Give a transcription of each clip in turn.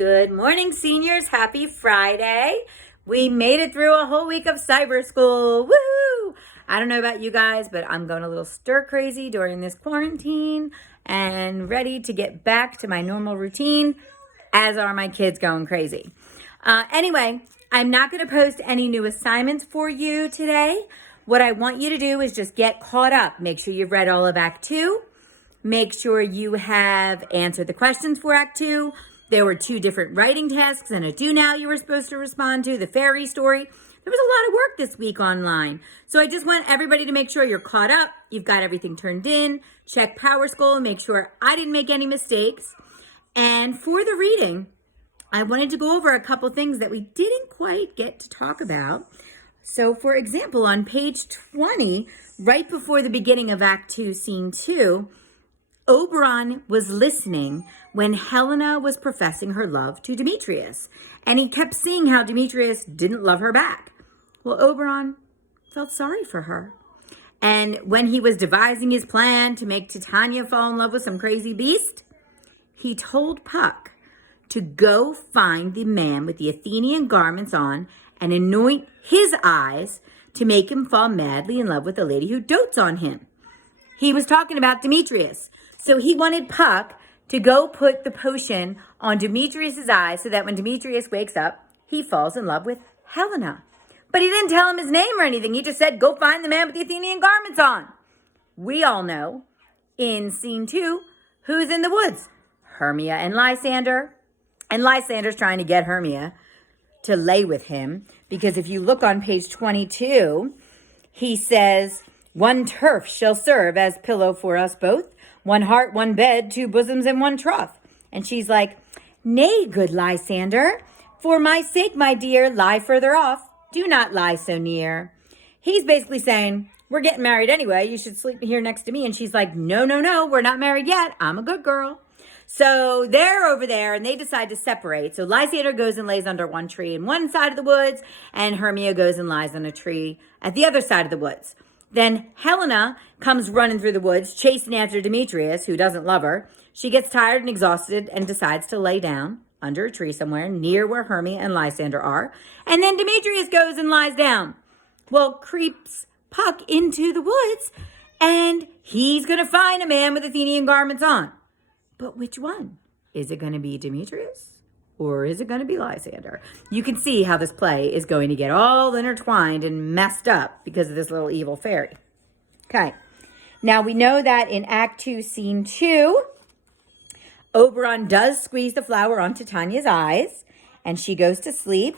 Good morning, seniors. Happy Friday. We made it through a whole week of cyber school. Woohoo! I don't know about you guys, but I'm going a little stir crazy during this quarantine and ready to get back to my normal routine, as are my kids going crazy. Anyway, I'm not going to post any new assignments for you today. What I want you to do is just get caught up. Make sure you've read all of Act 2. Make sure you have answered the questions for Act 2. There were 2 different writing tasks and a do now you were supposed to respond to, the fairy story. There was a lot of work this week online. So I just want everybody to make sure you're caught up. You've got everything turned in. Check PowerSchool. Make sure I didn't make any mistakes. And for the reading, I wanted to go over a couple things that we didn't quite get to talk about. So for example, on page 20, right before the beginning of Act 2, Scene 2, Oberon was listening when Helena was professing her love to Demetrius, and he kept seeing how Demetrius didn't love her back. Well, Oberon felt sorry for her. And when he was devising his plan to make Titania fall in love with some crazy beast, he told Puck to go find the man with the Athenian garments on and anoint his eyes to make him fall madly in love with the lady who dotes on him. He was talking about Demetrius. So he wanted Puck to go put the potion on Demetrius's eyes so that when Demetrius wakes up, he falls in love with Helena. But he didn't tell him his name or anything. He just said, go find the man with the Athenian garments on. We all know in Scene 2, who's in the woods? Hermia and Lysander. And Lysander's trying to get Hermia to lay with him. Because if you look on page 22, he says, one turf shall serve as pillow for us both. One heart, one bed, 2 bosoms, and 1 trough. And she's like, nay, good Lysander, for my sake, my dear, lie further off. Do not lie so near. He's basically saying, we're getting married anyway. You should sleep here next to me. And she's like, no, no, no, we're not married yet. I'm a good girl. So they're over there and they decide to separate. So Lysander goes and lays under one tree in one side of the woods, and Hermia goes and lies on a tree at the other side of the woods. Then Helena comes running through the woods, chasing after Demetrius, who doesn't love her. She gets tired and exhausted and decides to lay down under a tree somewhere near where Hermia and Lysander are. And then Demetrius goes and lies down. Well, creeps Puck into the woods, and he's going to find a man with Athenian garments on. But which one? Is it going to be Demetrius? Or is it going to be Lysander? You can see how this play is going to get all intertwined and messed up because of this little evil fairy. Okay. Now we know that in Act 2, Scene 2, Oberon does squeeze the flower on Titania's eyes, and she goes to sleep.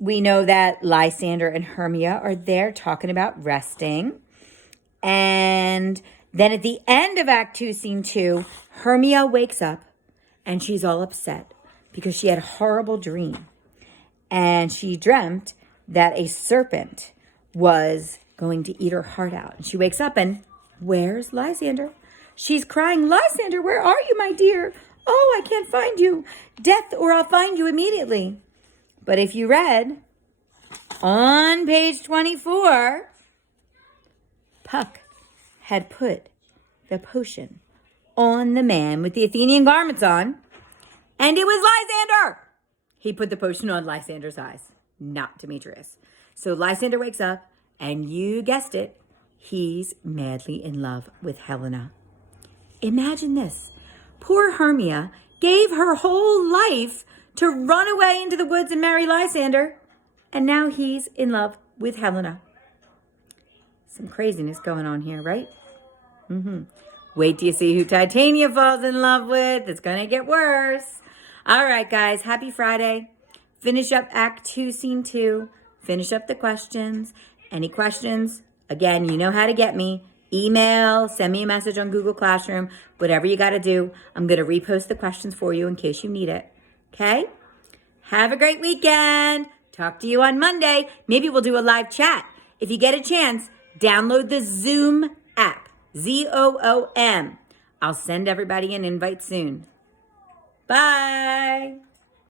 We know that Lysander and Hermia are there talking about resting. And then at the end of Act 2, Scene 2, Hermia wakes up, and she's all upset because she had a horrible dream. And she dreamt that a serpent was going to eat her heart out. And she wakes up and where's Lysander? She's crying, Lysander, where are you, my dear? Oh, I can't find you. Death, or I'll find you immediately. But if you read on page 24, Puck had put the potion on the man with the Athenian garments on, and it was Lysander. He put the potion on Lysander's eyes, not Demetrius. So Lysander wakes up, and you guessed it, he's madly in love with Helena. Imagine this. Poor Hermia gave her whole life to run away into the woods and marry Lysander, and now he's in love with Helena. Some craziness going on here, right? Wait till you see who Titania falls in love with. It's going to get worse. All right, guys, happy Friday. Finish up Act 2, Scene 2. Finish up the questions. Any questions? Again, you know how to get me. Email, send me a message on Google Classroom, whatever you got to do. I'm going to repost the questions for you in case you need it. Okay? Have a great weekend. Talk to you on Monday. Maybe we'll do a live chat. If you get a chance, download the Zoom app, ZOOM. I'll send everybody an invite soon. Bye.